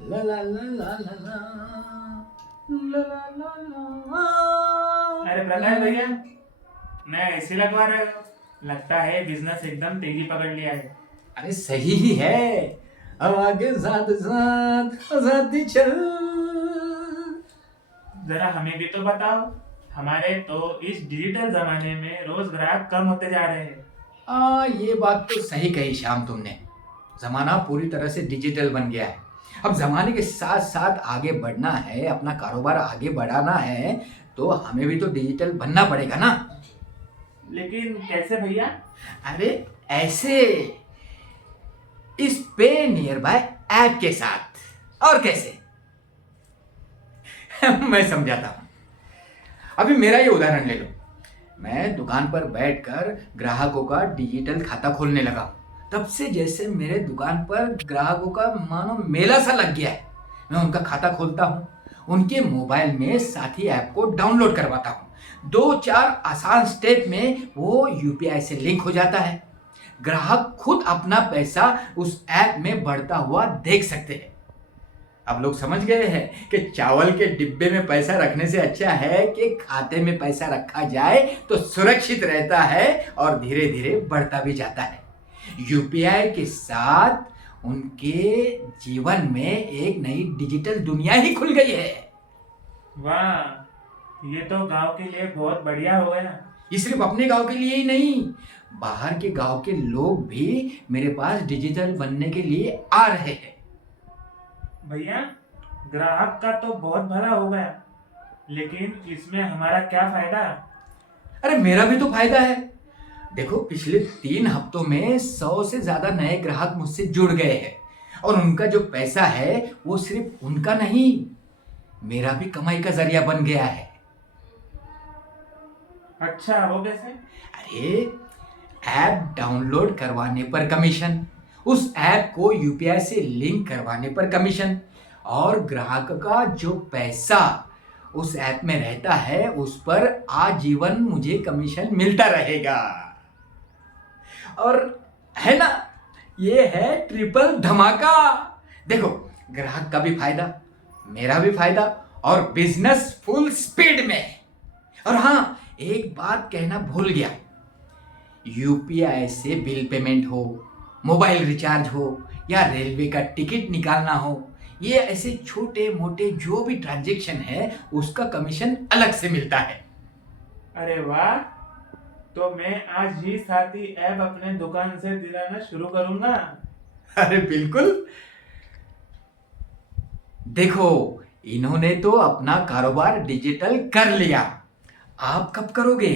ला ला ला ला ला ला, ला ला ला ला। अरे प्रकाश भैया, मैं ऐसे लगवा रहे हो, लगता है बिजनेस एकदम तेजी पकड़ लिया है। अरे सही ही है, अब आगे साथ साथ साथ ही चल। जरा हमें भी तो बताओ, हमारे तो इस डिजिटल जमाने में रोज ग्राहक कम होते जा रहे हैं। ये बात तो सही कही श्याम तुमने। जमाना पूरी तरह से डिजिटल बन गया है। अब जमाने के साथ साथ आगे बढ़ना है, अपना कारोबार आगे बढ़ाना है, तो हमें भी तो डिजिटल बनना पड़ेगा ना। लेकिन कैसे भैया? अरे ऐसे, इस पे नियर बाय ऐप के साथ। और कैसे? मैं समझाता हूं। अभी मेरा ये उदाहरण ले लो। मैं दुकान पर बैठकर ग्राहकों का डिजिटल खाता खोलने लगा हूं। तब से जैसे मेरे दुकान पर ग्राहकों का मानो मेला सा लग गया है। मैं उनका खाता खोलता हूं, उनके मोबाइल में साथी ऐप को डाउनलोड करवाता हूं। 2-4 आसान स्टेप में वो यूपीआई से लिंक हो जाता है। ग्राहक खुद अपना पैसा उस ऐप में बढ़ता हुआ देख सकते हैं। अब लोग समझ गए हैं कि चावल के डिब्बे में पैसा रखने से अच्छा है कि खाते में पैसा रखा जाए, तो सुरक्षित रहता है और धीरे धीरे बढ़ता भी जाता है। यूपीआई के साथ उनके जीवन में एक नई डिजिटल दुनिया ही खुल गई है। वाह, ये तो गांव के लिए बहुत बढ़िया हो गया। ये सिर्फ अपने गांव के लिए ही नहीं, बाहर के गांव के लोग भी मेरे पास डिजिटल बनने के लिए आ रहे हैं। भैया, ग्राहक का तो बहुत भला हो गया, लेकिन इसमें हमारा क्या फायदा? अरे मेरा भी तो फायदा है। देखो, पिछले 3 हफ्तों में 100 से ज्यादा नए ग्राहक मुझसे जुड़ गए हैं, और उनका जो पैसा है वो सिर्फ उनका नहीं, मेरा भी कमाई का जरिया बन गया है। अच्छा, वो कैसे? अरे, ऐप डाउनलोड करवाने पर कमीशन, उस ऐप को यूपीआई से लिंक करवाने पर कमीशन, और ग्राहक का जो पैसा उस ऐप में रहता है उस पर आजीवन मुझे कमीशन मिलता रहेगा। और है ना, ये है ट्रिपल धमाका। देखो, ग्राहक का भी फायदा, मेरा भी फायदा, और बिजनेस फुल स्पीड में। और हाँ, एक बात कहना भूल गया, यूपीआई से बिल पेमेंट हो, मोबाइल रिचार्ज हो, या रेलवे का टिकट निकालना हो, ये ऐसे छोटे मोटे जो भी ट्रांजैक्शन है उसका कमीशन अलग से मिलता है। अरे वाह, तो मैं आज ही साथी ऐप अपने दुकान से दिलाना शुरू करूंगा। अरे बिल्कुल। देखो, इन्होंने तो अपना कारोबार डिजिटल कर लिया, आप कब करोगे?